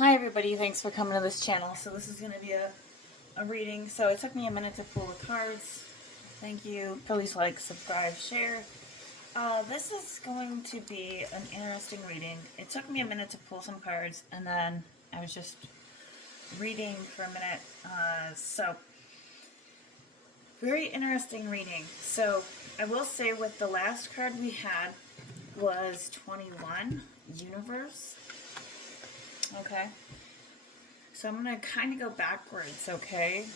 Hi everybody, thanks for coming to this channel. So this is going to be a reading. So it took me a minute to pull the cards. Thank you. Please like, subscribe, share. This is going to be an interesting reading. It took me a minute to pull some cards and then I was just reading for a minute. So very interesting reading. So I will say with the last card we had was 21, Universe. Okay. So I'm going to kind of go backwards, okay?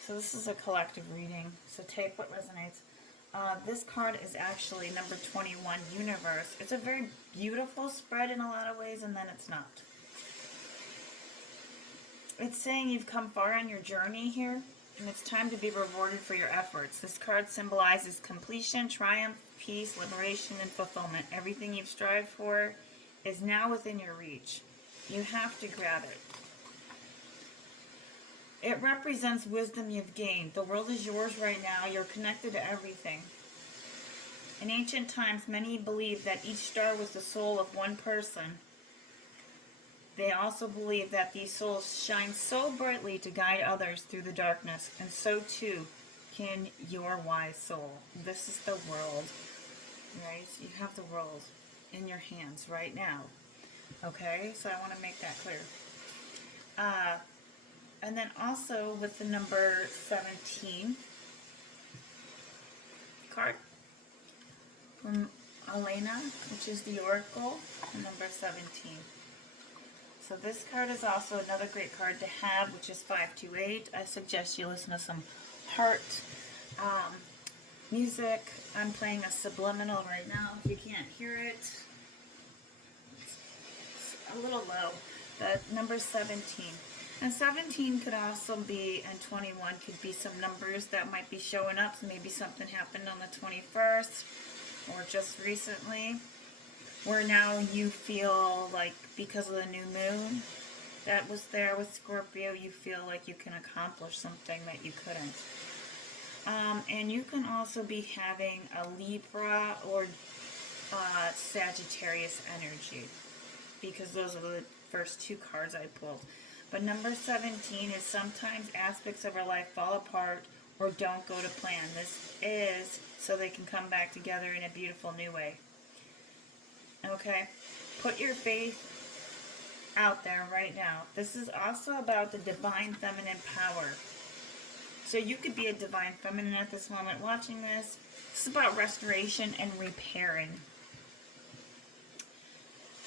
So this is a collective reading, so take what resonates. This card is actually number 21, Universe. It's a very beautiful spread in a lot of ways, and then it's not. It's saying you've come far on your journey here, and it's time to be rewarded for your efforts. This card symbolizes completion, triumph, peace, liberation, and fulfillment. Everything you've strived for is now within your reach. You have to grab it. It represents wisdom you've gained. The world is yours right now. You're connected to everything. In ancient times, many believed that each star was the soul of one person. They also believed that these souls shine so brightly to guide others through the darkness, and so too can your wise soul. This is the world, right? You have the world in your hands right now. Okay, so I want to make that clear. And then also with the number 17 card from Elena, which is the Oracle, number 17. So this card is also another great card to have, which is 528. I suggest you listen to some heart music. I'm playing a subliminal right now. If you can't hear it, it's a little low. But number 17. And 17 could also be, and 21 could be some numbers that might be showing up. So maybe something happened on the 21st or just recently, where now you feel like because of the new moon that was there with Scorpio, you feel like you can accomplish something that you couldn't. And you can also be having a Libra or Sagittarius energy, because those are the first two cards I pulled. But number 17 is sometimes aspects of our life fall apart or don't go to plan. This is so they can come back together in a beautiful new way. Okay? Put your faith out there right now. This is also about the divine feminine power. So you could be a divine feminine at this moment watching this. This is about restoration and repairing.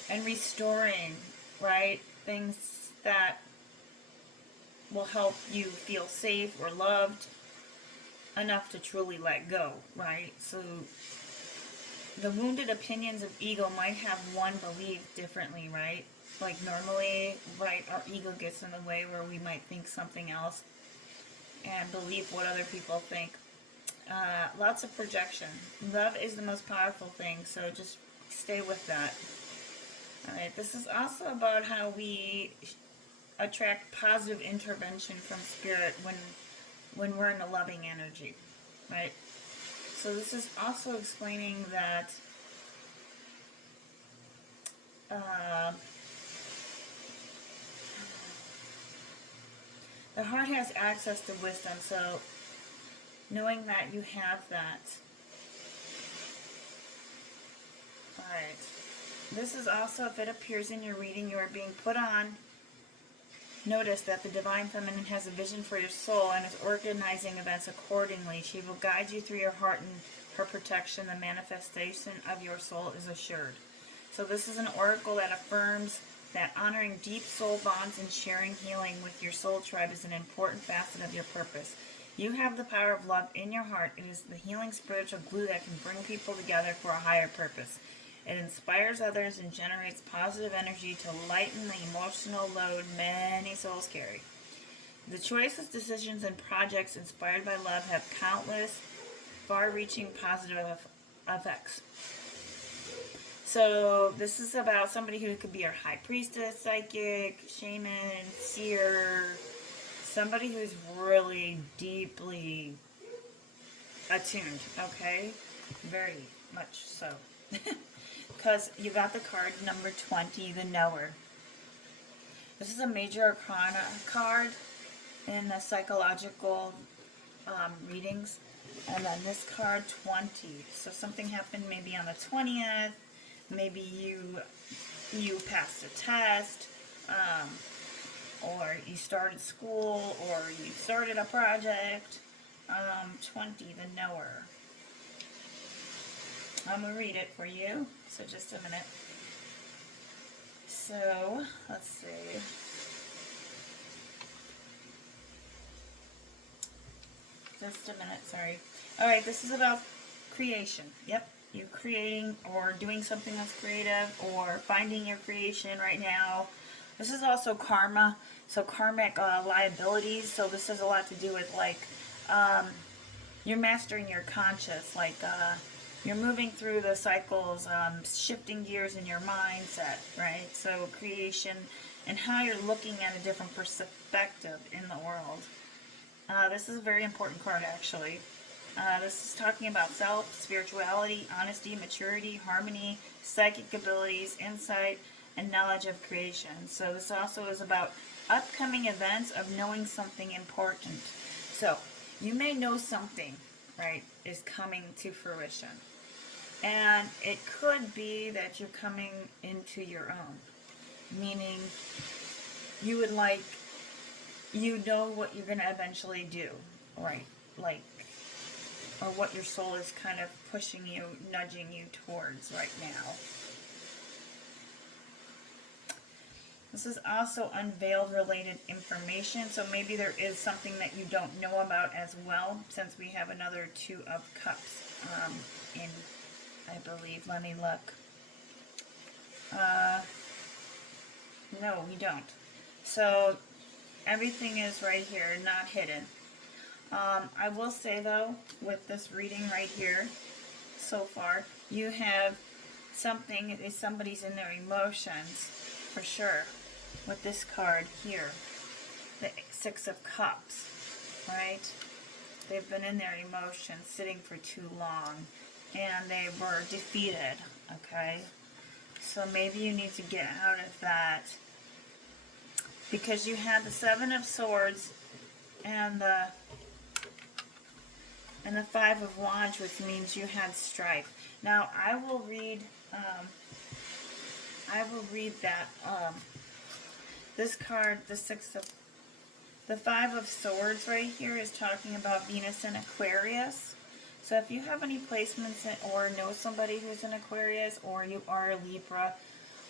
And restoring, right? Things that will help you feel safe or loved enough to truly let go, right? So the wounded opinions of ego might have one believed differently, right? Like normally, right, our ego gets in the way where we might think something else and believe what other people think. Lots of projection. Love is the most powerful thing, so just stay with that. Alright, this is also about how we attract positive intervention from spirit when we're in a loving energy, right? So this is also explaining that the heart has access to wisdom, so knowing that you have that. Alright. This is also, if it appears in your reading, you are being put on. Notice that the Divine Feminine has a vision for your soul and is organizing events accordingly. She will guide you through your heart, and her protection, the manifestation of your soul is assured. So this is an oracle that affirms that honoring deep soul bonds and sharing healing with your soul tribe is an important facet of your purpose. You have the power of love in your heart. It is the healing spiritual glue that can bring people together for a higher purpose. It inspires others and generates positive energy to lighten the emotional load many souls carry. The choices, decisions, and projects inspired by love have countless, far-reaching positive effects. So this is about somebody who could be our high priestess, psychic, shaman, seer, somebody who's really deeply attuned, okay? Very much so. Because you got the card number 20, the knower. This is a major arcana card in the psychological readings. And then this card, 20. So something happened maybe on the 20th. Maybe you passed a test, or you started school, or you started a project. 20, the knower. I'm going to read it for you, so just a minute. So, let's see. Just a minute, sorry. Alright, this is about creation. Yep, you creating or doing something that's creative, or finding your creation right now. This is also karma, so karmic liabilities. So this has a lot to do with, like, you're mastering your conscious, like, you're moving through the cycles, shifting gears in your mindset, right? So creation and how you're looking at a different perspective in the world. This is a very important card, actually. This is talking about self, spirituality, honesty, maturity, harmony, psychic abilities, insight, and knowledge of creation. So this also is about upcoming events of knowing something important. So you may know something, right, is coming to fruition. And it could be that you're coming into your own. Meaning you would like, you know what you're going to eventually do, right? Like, or what your soul is kind of pushing you, nudging you towards right now. This is also unveiled related information, so maybe there is something that you don't know about as well, since we have another Two of Cups in, I believe. Let me look. No, we don't. So everything is right here, not hidden. I will say, though, with this reading right here, so far, you have something, somebody's in their emotions, for sure, with this card here, the Six of Cups, right? They've been in their emotions, sitting for too long, and they were defeated, okay? So maybe you need to get out of that, because you had the Seven of Swords and the Five of Wands, which means you had strife. Now, I will read that, this card, the Five of Swords right here is talking about Venus and Aquarius. So if you have any placements or know somebody who's an Aquarius, or you are a Libra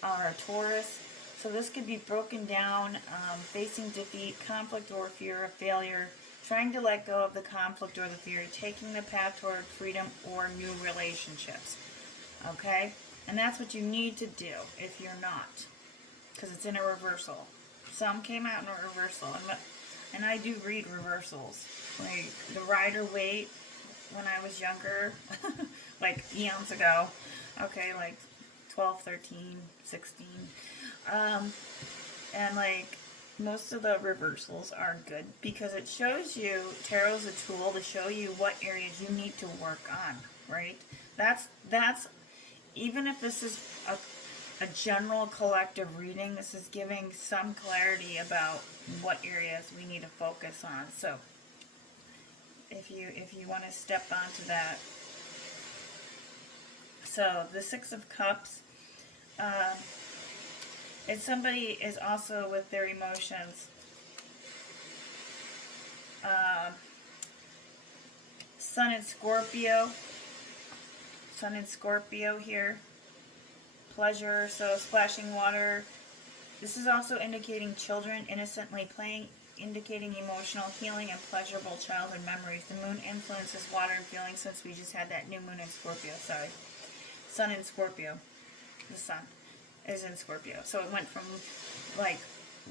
or a Taurus, so this could be broken down, facing defeat, conflict or fear of failure, trying to let go of the conflict or the fear, taking the path toward freedom or new relationships. Okay? And that's what you need to do if you're not, because it's in a reversal. Some came out in a reversal, and I do read reversals. Like the Rider-Waite, when I was younger, like eons ago, okay, like 12, 13, 16, and like most of the reversals are good because it shows you, tarot's a tool to show you what areas you need to work on, right? That's even if this is a general collective reading, this is giving some clarity about what areas we need to focus on. So if you want to step onto that. So the Six of Cups, if somebody is also with their emotions, Sun in Scorpio here, pleasure, so splashing water. This is also indicating children innocently playing, indicating emotional healing and pleasurable childhood memories. The moon influences water and feelings, since we just had that new moon in Scorpio, sorry. Sun in Scorpio. The sun is in Scorpio. So it went from, like,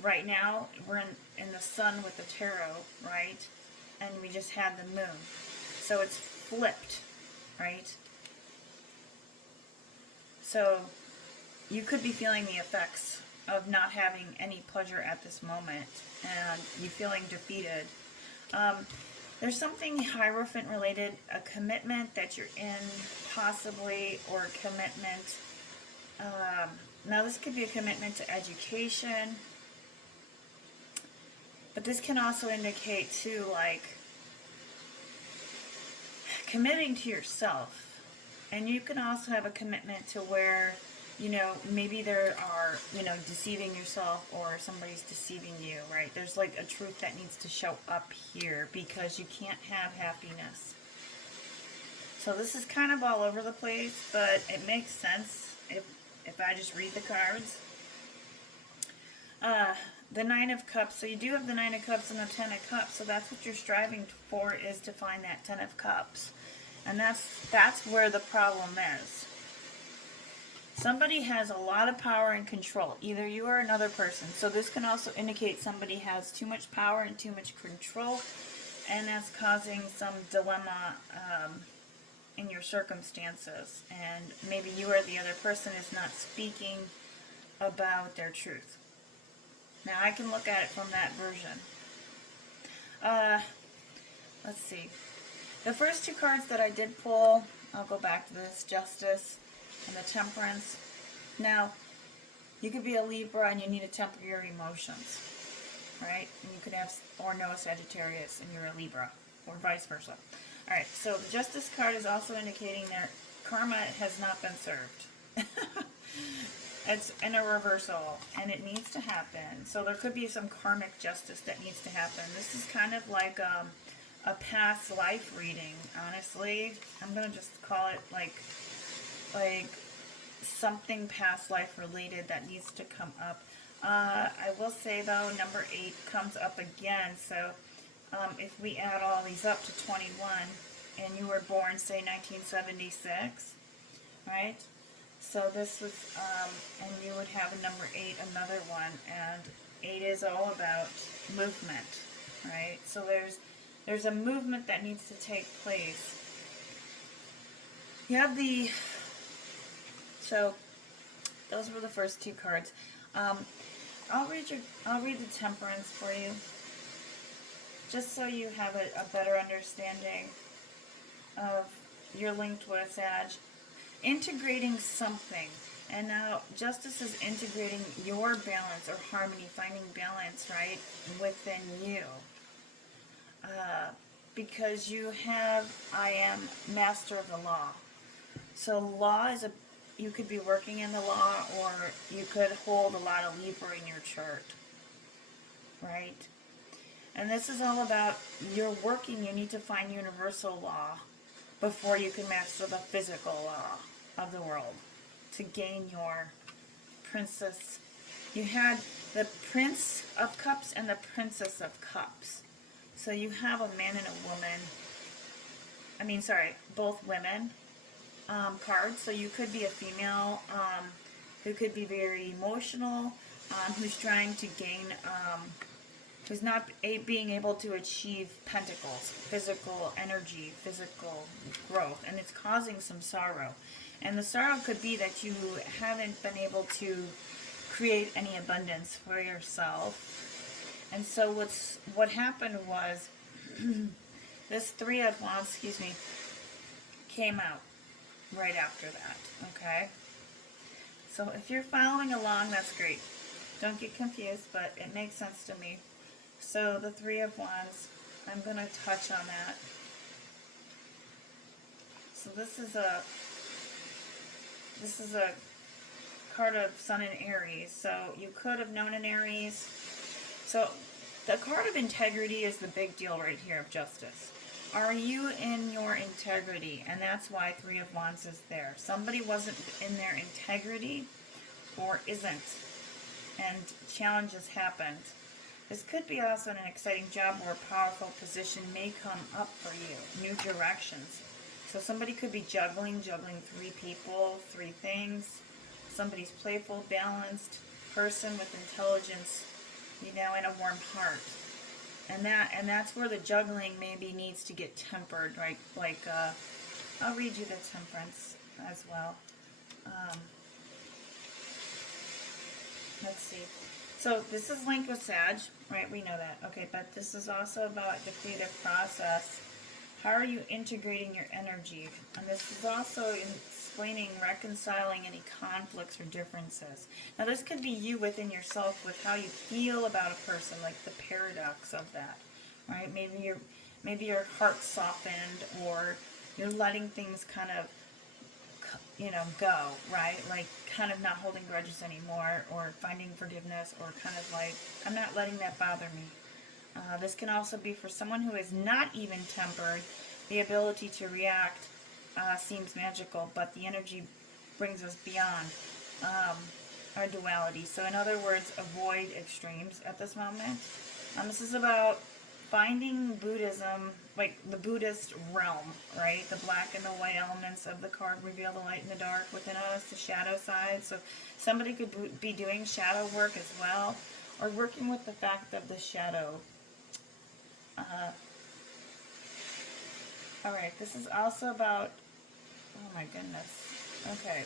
right now, we're in the sun with the tarot, right? And we just had the moon. So it's flipped, right? So you could be feeling the effects of not having any pleasure at this moment, and you feeling defeated. There's something Hierophant related, a commitment that you're in, possibly, or a commitment. Now this could be a commitment to education, But this can also indicate too, like, committing to yourself. And you can also have a commitment to where, you know, maybe there are, you know, deceiving yourself or somebody's deceiving you, right? There's like a truth that needs to show up here because you can't have happiness. So this is kind of all over the place, but it makes sense if I just read the cards. The Nine of Cups. So you do have the Nine of Cups and the Ten of Cups. So that's what you're striving for, is to find that Ten of Cups. And that's where the problem is. Somebody has a lot of power and control. Either you or another person. So this can also indicate somebody has too much power and too much control. And that's causing some dilemma in your circumstances. And maybe you or the other person is not speaking about their truth. Now I can look at it from that version. Let's see. The first two cards that I did pull, I'll go back to this, Justice and the Temperance. Now, you could be a Libra and you need to temper your emotions, right? And you could have, or no Sagittarius and you're a Libra, or vice versa. Alright, so the Justice card is also indicating that karma has not been served. It's in a reversal, and it needs to happen. So there could be some karmic justice that needs to happen. This is kind of like a past life reading, honestly. I'm going to just call it like something past life related that needs to come up. I will say, though, number 8 comes up again. So if we add all these up to 21, and you were born, say, 1976, right? So this was, and you would have a number 8, another one, and 8 is all about movement, right? So there's a movement that needs to take place. You have the, so those were the first two cards. I'll read the Temperance for you, just so you have a better understanding of your linked with Sag. Integrating something, and now Justice is integrating your balance or harmony, finding balance, right, within you, because you have, I am master of the law. So law is you could be working in the law, or you could hold a lot of Libra in your chart, right? And this is all about, you're working, you need to find universal law before you can master the physical law of the world to gain your princess. You had the Prince of Cups and the Princess of Cups. So you have a man and a woman. I mean, sorry, both women cards. So you could be a female who could be very emotional, who's trying to gain, who's not being able to achieve pentacles, physical energy, physical growth, and it's causing some sorrow. And the sorrow could be that you haven't been able to create any abundance for yourself. And so what happened was this Three of Wands, came out right after that, okay? So if you're following along, that's great. Don't get confused, but it makes sense to me. So the Three of Wands, I'm going to touch on that. So this is a card of Sun in Aries. So you could have known an Aries. So the card of integrity is the big deal right here of Justice. Are you in your integrity? And that's why Three of Wands is there. Somebody wasn't in their integrity or isn't, and challenges happened. This could be also an exciting job where a powerful position may come up for you, new directions. So somebody could be juggling 3 people, 3 things. Somebody's playful, balanced person with intelligence, and a warm heart. And that's where the juggling maybe needs to get tempered, right? Like, I'll read you the Temperance as well. Let's see. So this is linked with Sag, right? We know that. Okay, but this is also about the creative process. How are you integrating your energy? And this is also explaining reconciling any conflicts or differences. Now this could be you within yourself with how you feel about a person, like the paradox of that, right? Maybe your heart softened, or you're letting things kind of, go, right? Like kind of not holding grudges anymore, or finding forgiveness, or kind of like, I'm not letting that bother me. This can also be for someone who is not even tempered. The ability to react seems magical, but the energy brings us beyond our duality. So in other words, avoid extremes at this moment. This is about finding Buddhism, like the Buddhist realm, right? The black and the white elements of the card reveal the light and the dark within us, the shadow side. So somebody could be doing shadow work as well, or working with the fact of the shadow. Alright, this is also about, oh my goodness. Okay.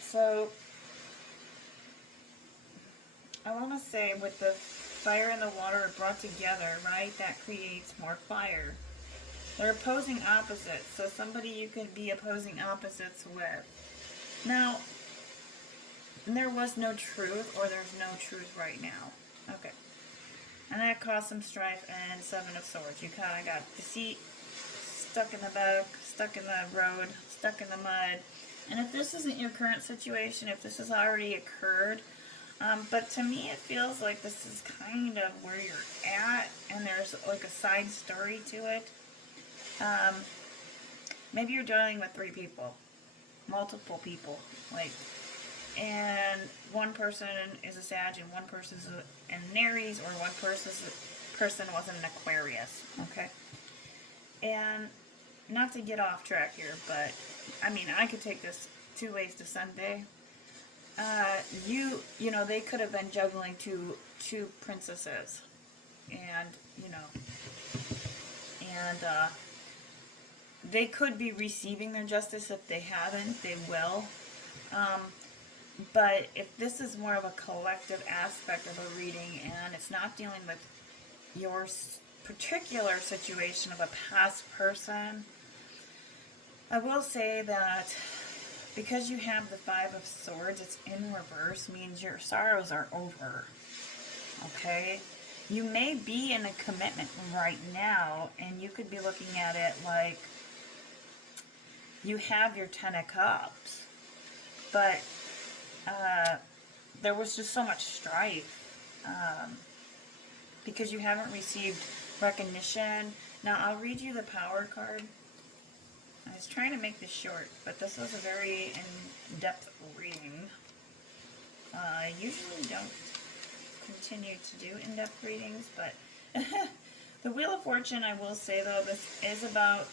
So, I want to say with the fire and the water brought together, right, that creates more fire. They're opposing opposites, so somebody you could be opposing opposites with. Now, there was no truth, or there's no truth right now. Okay. And that caused some strife and Seven of Swords. You kind of got deceit, stuck in the back, stuck in the road, stuck in the mud. And if this isn't your current situation, if this has already occurred, but to me it feels like this is kind of where you're at, and there's like a side story to it. Maybe you're dealing with 3 people, multiple people, like, and one person is a Sag, and one person is an Aries, or one person was an Aquarius, okay? And not to get off track here, but I mean, I could take this 2 ways to Sunday. They could have been juggling two princesses, and they could be receiving their justice. If they haven't, they will. But if this is more of a collective aspect of a reading, and it's not dealing with your particular situation of a past person, I will say that because you have the 5 of Swords, it's in reverse, means your sorrows are over, okay? You may be in a commitment right now, and you could be looking at it like you have your 10 of Cups, but there was just so much strife because you haven't received recognition. Now, I'll read you the Power card. I was trying to make this short, but this was a very in-depth reading. I usually don't continue to do in-depth readings, but the Wheel of Fortune, I will say though, this is about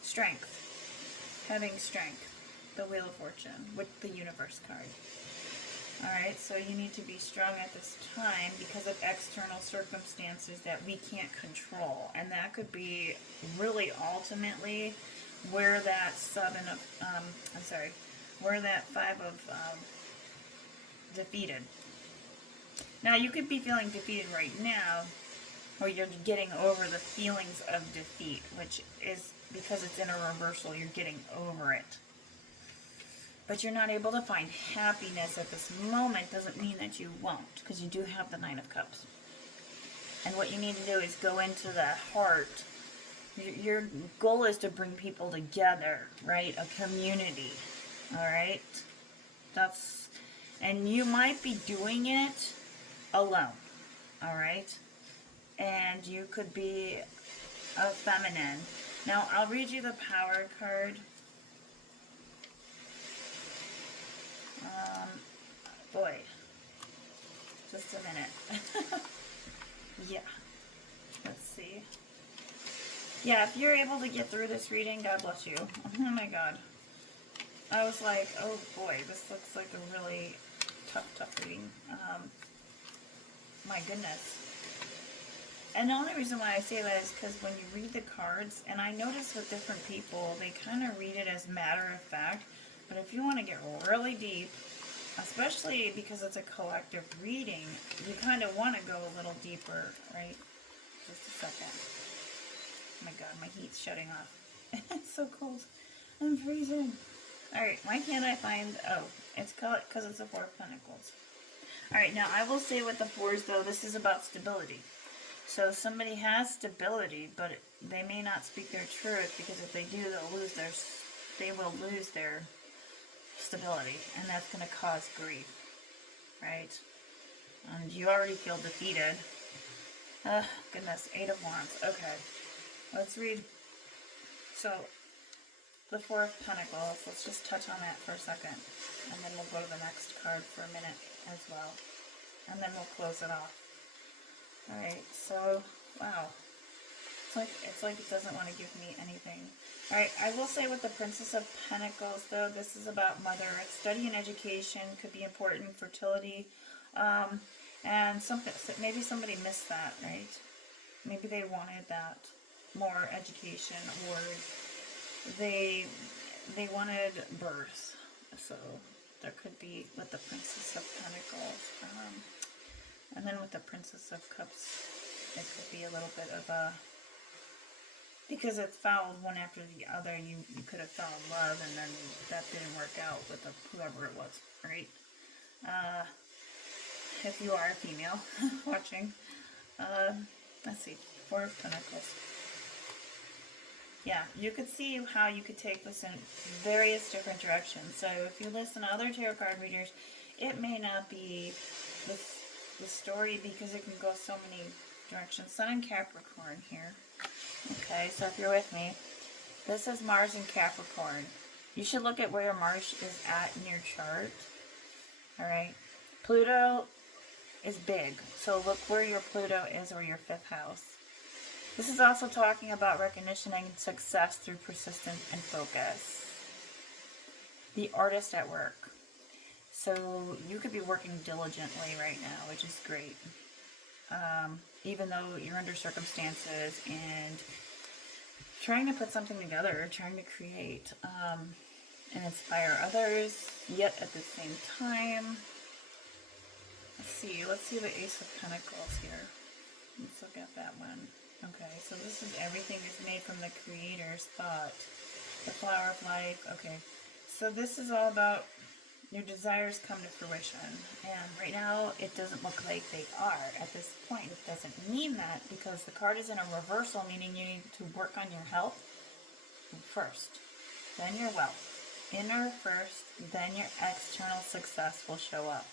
strength, having strength, the Wheel of Fortune, with the Universe card. Alright, so you need to be strong at this time because of external circumstances that we can't control. And that could be really ultimately where that where that 5 of defeated. Now, you could be feeling defeated right now, or you're getting over the feelings of defeat, which is because it's in a reversal, you're getting over it. But you're not able to find happiness at this moment doesn't mean that you won't, because you do have the 9 of Cups. And what you need to do is go into the heart. Your goal is to bring people together, right? A community, all right? And you might be doing it alone, all right? And you could be a feminine. Now, I'll read you the Power card. Boy, just a minute. Yeah, let's see. Yeah, if you're able to get through this reading, God bless you. Oh my God. I was like, oh boy, this looks like a really tough reading. My goodness. And the only reason why I say that is because when you read the cards, and I notice with different people, they kind of read it as matter of fact, but if you want to get really deep, especially because it's a collective reading, you kind of want to go a little deeper, right? Just a second. Oh my god, my heat's shutting off. It's so cold. I'm freezing. Alright, why can't I find... Oh, it's because it's a Four of Pentacles. Alright, now I will say with the fours, though, this is about stability. So somebody has stability, but they may not speak their truth, because if they do, they will lose their stability, and that's going to cause grief, right? And you already feel defeated. Goodness, Eight of Wands. Okay, let's read. So, the Four of Pentacles, let's just touch on that for a second, and then we'll go to the next card for a minute as well, and then we'll close it off. Alright, so, wow, it's like it doesn't want to give me anything. Alright, I will say with the Princess of Pentacles, though, this is about mother. Study and education could be important, fertility, and maybe somebody missed that, right? Maybe they wanted that, more education, or they wanted birth. So there could be with the Princess of Pentacles. And then with the Princess of Cups, it could be a little bit of a... Because it's followed one after the other, you could have fell in love, and then that didn't work out with whoever it was, right? If you are a female watching. Let's see, Four of Pentacles. Yeah, you could see how you could take this in various different directions. So if you listen to other tarot card readers, it may not be the story, because it can go so many directions. Sun and Capricorn here. Okay, so if you're with me, this is Mars and Capricorn. You should look at where Mars is at in your chart. Alright, Pluto is big, so look where your Pluto is, or your 5th house. This is also talking about recognition and success through persistence and focus. The artist at work. So you could be working diligently right now, which is great. Even though you're under circumstances and trying to put something together, trying to create and inspire others, yet at the same time. Let's see the Ace of Pentacles here. Let's look at that one. Okay, so this is everything is made from the Creator's thought. The Flower of Life. Okay, so this is all about your desires come to fruition. And right now, it doesn't look like they are at this point. It doesn't mean that, because the card is in a reversal, meaning you need to work on your health first, then your wealth. Inner first, then your external success will show up.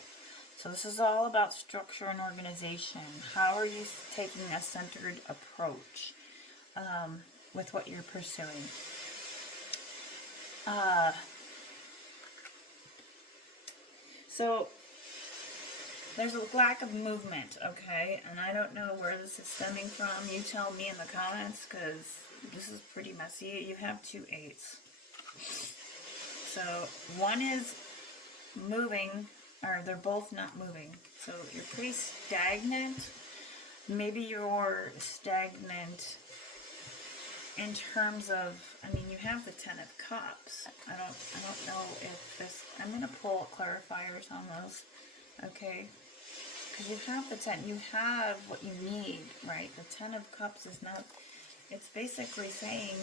So this is all about structure and organization. How are you taking a centered approach with what you're pursuing? So there's a lack of movement, okay? And I don't know where this is stemming from. You tell me in the comments, because this is pretty messy. You have 2 8s. So one is moving, or they're both not moving. So you're pretty stagnant. Maybe you're stagnant in terms of, I mean, you have the 10 of Cups. I don't know if this, I'm going to pull clarifiers on those, okay? Because you have the 10, you have what you need, right? The 10 of Cups is not, it's basically saying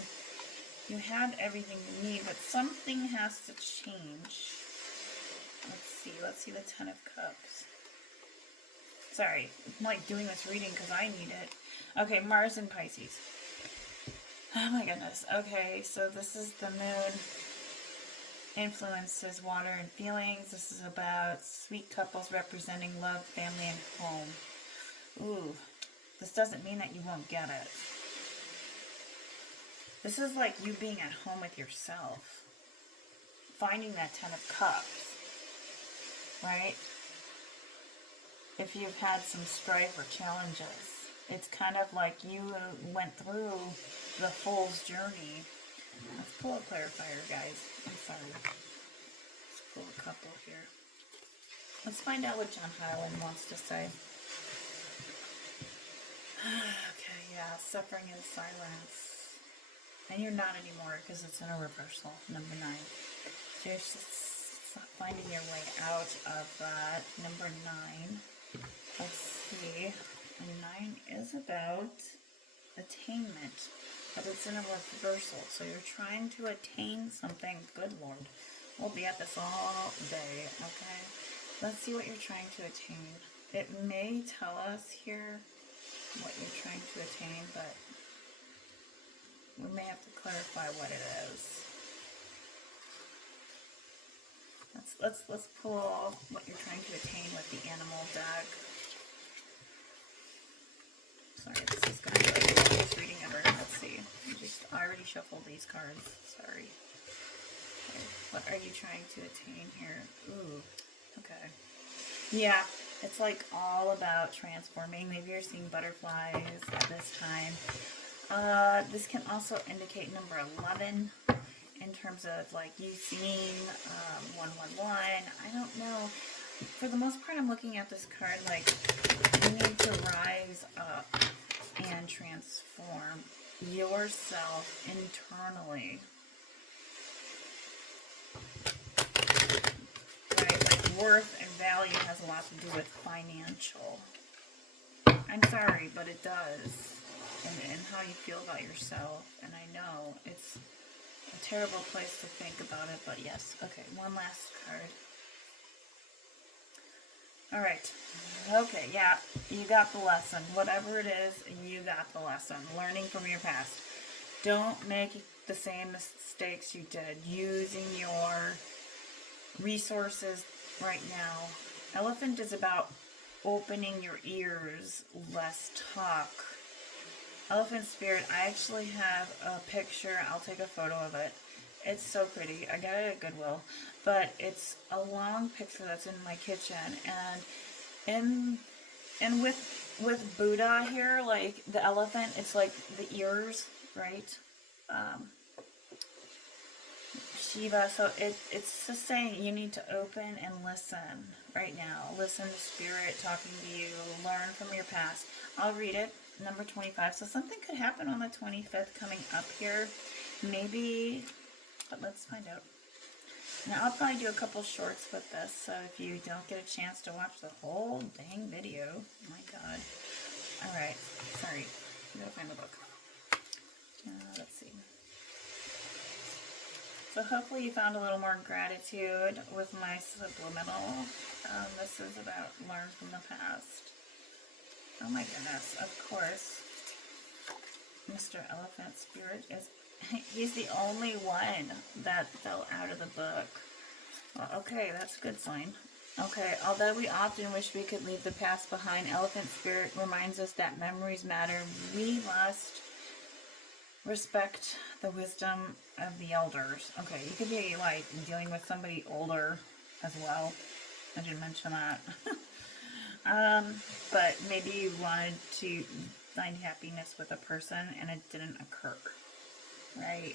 you have everything you need, but something has to change. Let's see the 10 of Cups. Sorry, I'm like doing this reading because I need it. Okay, Mars and Pisces. Oh my goodness. Okay, so this is the moon. Influences water and feelings. This is about sweet couples representing love, family, and home. Ooh, this doesn't mean that you won't get it. This is like you being at home with yourself. Finding that 10 of Cups. Right? If you've had some strife or challenges, it's kind of like you went through the Fool's journey. Let's pull a clarifier, guys. I'm sorry. Let's pull a couple here. Let's find out what John Highland wants to say. Okay, yeah, suffering in silence. And you're not anymore, because it's in a reversal, number 9. So you're just finding your way out of that. Number 9. Let's see. And 9 is about attainment, but it's in a reversal. So you're trying to attain something. Good Lord. We'll be at this all day, okay? Let's see what you're trying to attain. It may tell us here what you're trying to attain, but we may have to clarify what it is. Let's pull what you're trying to attain with the animal deck. Sorry, this is going to be like just reading ever. Let's see. I already shuffled these cards. Sorry. Okay. What are you trying to attain here? Ooh. Okay. Yeah, it's like all about transforming. Maybe you're seeing butterflies at this time. This can also indicate number 11 in terms of like you seeing 111. I don't know. For the most part, I'm looking at this card like you need to rise up and transform yourself internally. Right? Like worth and value has a lot to do with financial. I'm sorry, but it does. And how you feel about yourself. And I know it's a terrible place to think about it, but yes. Okay, one last card. Alright. Okay, yeah, you got the lesson. Whatever it is, you got the lesson. Learning from your past. Don't make the same mistakes you did. Using your resources right now. Elephant is about opening your ears, less talk. Elephant spirit, I actually have a picture. I'll take a photo of it. It's so pretty. I got it at Goodwill. But it's a long picture that's in my kitchen. And with Buddha here, like the elephant, it's like the ears, right? Shiva. So it's just saying you need to open and listen right now. Listen to spirit talking to you. Learn from your past. I'll read it. Number 25. So something could happen on the 25th coming up here. Maybe, but let's find out. Now I'll probably do a couple shorts with this, so if you don't get a chance to watch the whole dang video, oh my god. Alright, sorry. I gotta find the book. Let's see. So hopefully you found a little more gratitude with my subliminal. This is about learn from the past. Oh my goodness, of course. Mr. Elephant Spirit is, he's the only one that fell out of the book. Well, okay, that's a good sign. Okay, although we often wish we could leave the past behind, Elephant Spirit reminds us that memories matter. We must respect the wisdom of the elders. Okay, you could be like dealing with somebody older as well. I didn't mention that. But maybe you wanted to find happiness with a person and it didn't occur, right?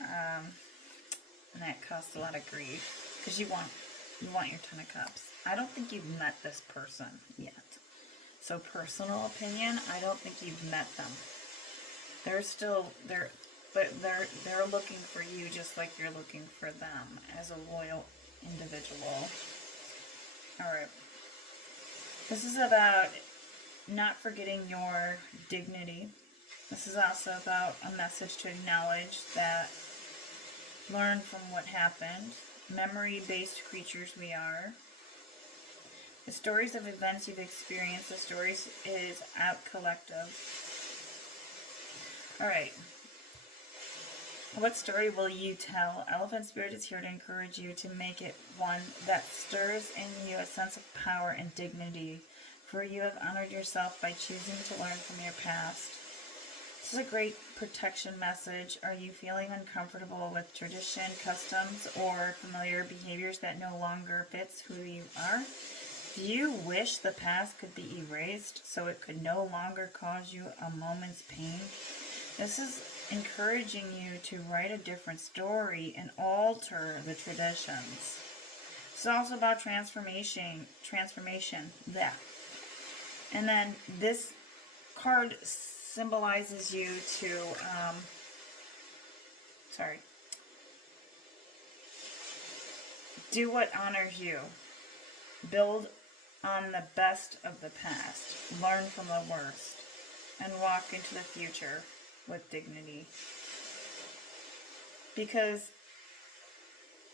And that caused a lot of grief because you want your 10 of Cups. I don't think you've met this person yet. So personal opinion, I don't think you've met them. They're still there, but they're looking for you just like you're looking for them as a loyal individual. All right. This is about not forgetting your dignity. This is also about a message to acknowledge that, learn from what happened. Memory-based creatures we are. The stories of events you've experienced. The stories is out collective. Alright. What story will you tell? Elephant Spirit is here to encourage you to make it one that stirs in you a sense of power and dignity, for you have honored yourself by choosing to learn from your past. This is a great protection message. Are you feeling uncomfortable with tradition, customs, or familiar behaviors that no longer fits who you are? Do you wish the past could be erased so it could no longer cause you a moment's pain? This is encouraging you to write a different story and alter the traditions. It's also about transformation. Yeah. And then this card symbolizes you to, do what honors you. Build on the best of the past. Learn from the worst. and walk into the future with dignity. Because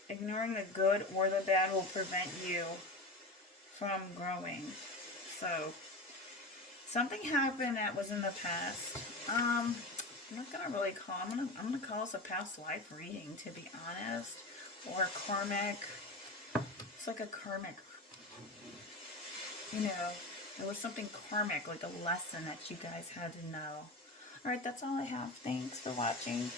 ignoring the good or the bad will prevent you from growing. So, something happened that was in the past. I'm not gonna really call. I'm gonna call this a past life reading, to be honest, or karmic. It's like a karmic. You know, it was something karmic, like a lesson that you guys had to know. All right, that's all I have. Thanks for watching.